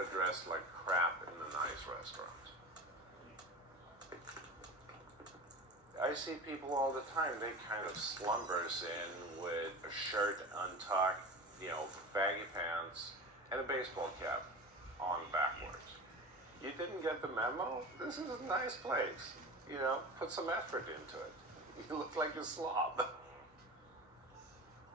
They're dressed like crap in the nice restaurants. I see people all the time, they kind of slumbers in with a shirt untucked, baggy pants, and a baseball cap on backwards. You didn't get the memo? This is a nice place. Put some effort into it. You look like a slob.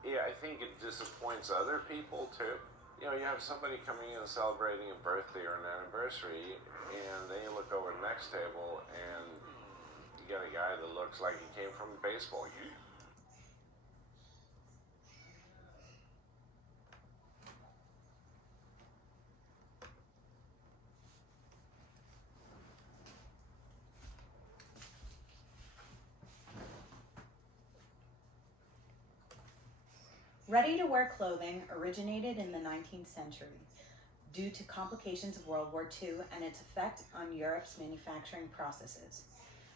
Yeah, I think it disappoints other people too. You have somebody coming in celebrating a birthday or an anniversary, and then you look over the next table and you got a guy that looks like he came from a baseball game. Ready-to-wear clothing originated in the 19th century due to complications of World War II and its effect on Europe's manufacturing processes.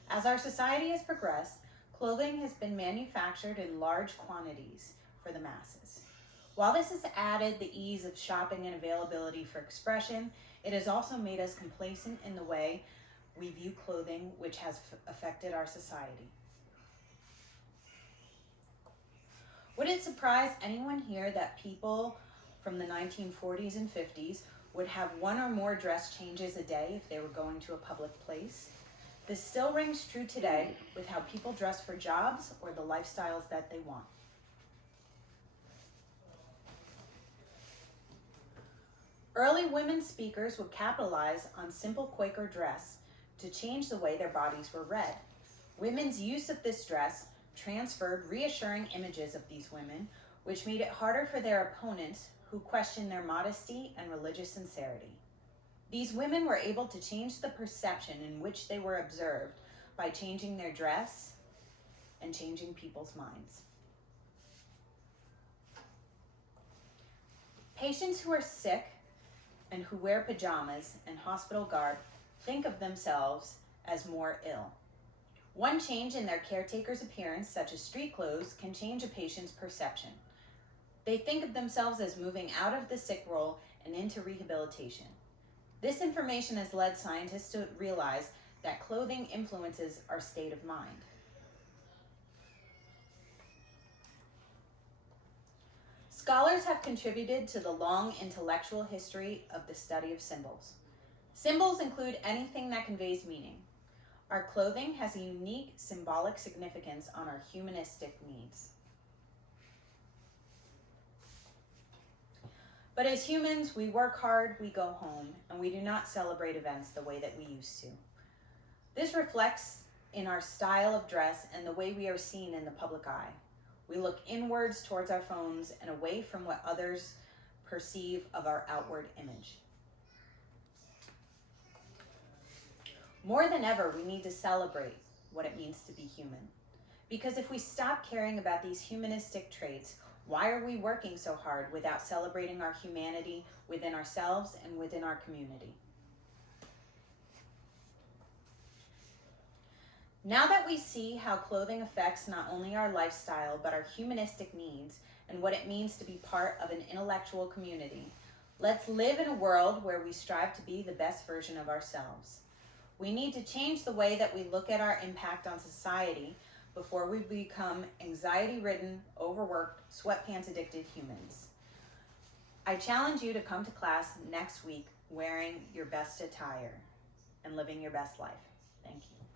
As our society has progressed, clothing has been manufactured in large quantities for the masses. While this has added the ease of shopping and availability for expression, it has also made us complacent in the way we view clothing, which has affected our society. Would it surprise anyone here that people from the 1940s and 50s would have one or more dress changes a day if they were going to a public place? This still rings true today with how people dress for jobs or the lifestyles that they want. Early women speakers would capitalize on simple Quaker dress to change the way their bodies were read. Women's use of this dress transferred reassuring images of these women, which made it harder for their opponents who questioned their modesty and religious sincerity. These women were able to change the perception in which they were observed by changing their dress and changing people's minds. Patients who are sick and who wear pajamas and hospital garb think of themselves as more ill. One change in their caretaker's appearance, such as street clothes, can change a patient's perception. They think of themselves as moving out of the sick role and into rehabilitation. This information has led scientists to realize that clothing influences our state of mind. Scholars have contributed to the long intellectual history of the study of symbols. Symbols include anything that conveys meaning. Our clothing has a unique symbolic significance on our humanistic needs. But as humans, we work hard, we go home, and we do not celebrate events the way that we used to. This reflects in our style of dress and the way we are seen in the public eye. We look inwards towards our phones and away from what others perceive of our outward image. More than ever, we need to celebrate what it means to be human. Because if we stop caring about these humanistic traits, why are we working so hard without celebrating our humanity within ourselves and within our community? Now that we see how clothing affects not only our lifestyle, but our humanistic needs and what it means to be part of an intellectual community, let's live in a world where we strive to be the best version of ourselves. We need to change the way that we look at our impact on society before we become anxiety-ridden, overworked, sweatpants-addicted humans. I challenge you to come to class next week wearing your best attire and living your best life. Thank you.